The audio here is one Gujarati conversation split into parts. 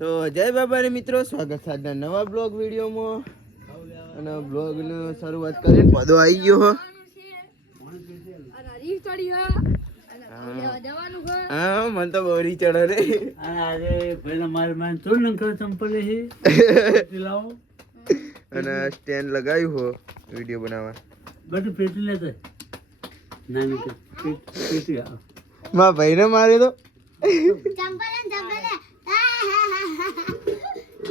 તો જય બાબારી મિત્રો, સ્વાગત છે આજના નવા બ્લોગ વિડીયોમાં. અને બ્લોગની શરૂઆત કરીને પદો આવી ગયો હો. હા, મને તો બોરી ચડે રે. અરે ભાઈ મારે માન તો નંખર ચંપલ હે લાવો અને સ્ટેન્ડ લગાવ્યું હો વિડીયો બનાવવા. બધું પેટી લેતે નાની પેટી માં ભાઈને મારે તો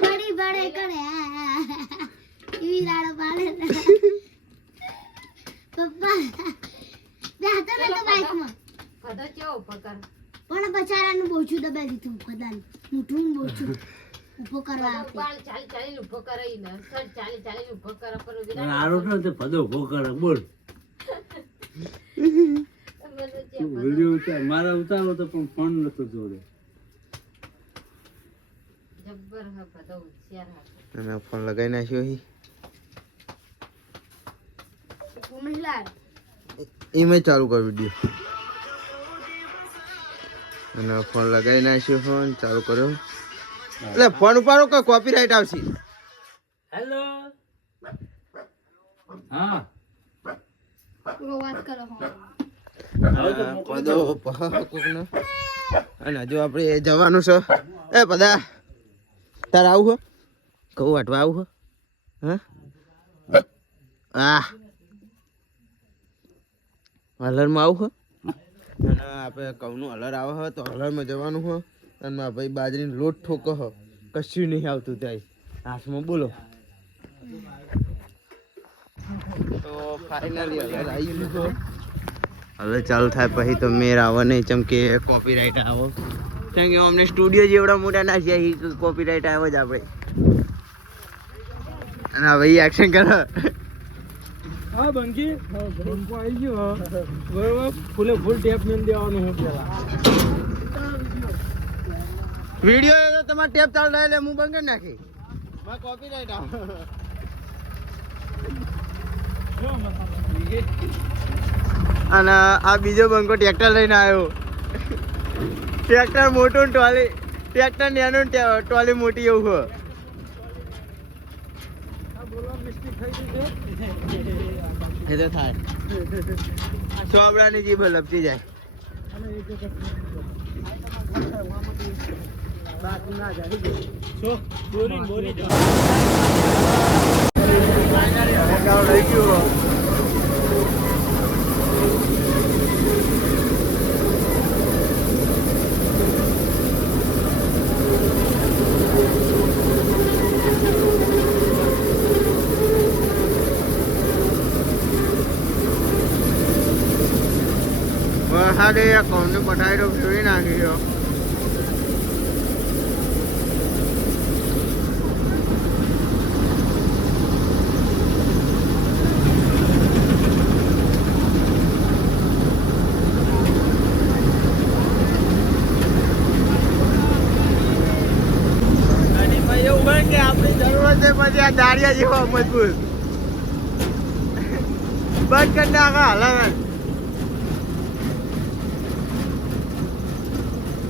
બડી બડે કરે ઈ લાડો પાડે પપ્પા બેહતો ને તો બાઈકમાં ફદો કેવો પકડ પણ બચારાનું બોચું દબાઈ દીધું ફદાન મોટું બોચું ઉભો કરવા આપે બાળ ચાલી ચાલી ઉભો કરાઈ ને સર ચાલી ચાલી ઉભો કરા પર પણ આરોટો તે પદો ભો કરે બોલ વિડિયો ઉતાર મારા ઉતારો તો પણ ફોન નતો જોડે જબ્બર હ ફદો હોશિયાર હા અને ફોન લગાવી નાખ્યો હી મહિલા એમાં ચાલુ કર વિડીયો. અને ફોન લગાવી નાખ્યો, ફોન ચાલુ કર્યો. એટલે ફોન ઉપાડો કે કોપીરાઈટ આવશે. હેલો હા વાત કરો પદો કોકનો. અને હજુ આપણે જવાનું છે. એ પદા તારે આવું હો કહું વાટવા આવું હો? હા હલરમાં આવું હો? અને આપણે ઘઉંનું હલર આવે હો તો હલરમાં જવાનું હો. અને મારા ભાઈ બાજરીનો લોટ ઠોકો હો, કશું નહીં આવતું ત્યાં હાથમાં. બોલો તો ફાઇનલી હલર આવી ગયું. હવે ચાલુ થાય પછી તો મેર આવે નહીં, ચમ કે કોપીરાઈટ આવો. કેમ કે અમને સ્ટુડિયો જેવડા મોટા ના છે, કોપીરાઈટ આવે જ આપણે. અને હવે એક્શન કરો. હા બંકી બંકો આવી ગયો બરોબર ફૂલે ફૂલ ટેપ મેન દેવાનું હું પેલા વિડિયો તો તમારે ટેપ ચાલુ થાય એટલે હું બંધ કરી નાખી. માં કોપીરાઈટ આવે. અને આ બીજો બંકો ટ્રેક્ટર લઈને આવ્યો. ટ્રેક્ટર મોટું ટોલી, ટ્રેક્ટર નાનું ટોલી મોટી એવું હોય. એ તો થાય ચોપડાની જીભ લપસી જાય. લઈ ગયું વરસાદે કોને પટાઈ તો ફેરવી નાખ્યો. એવું હોય કે આપણી જરૂરત છે પછી આ દાળિયા જેવા મજબૂત બંધ કરી નાખા હલાવન.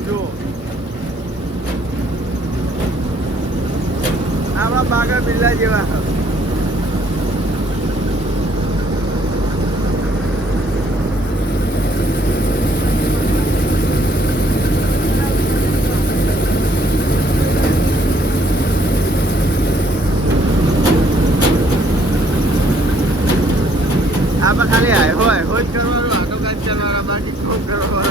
જો આવા બાગા બિલ્લા જેવા. આપણે ખાલી હોય હોય જ કરવાનું, આટો કાચ કરવાના, બાકી ખૂબ કરવાનું.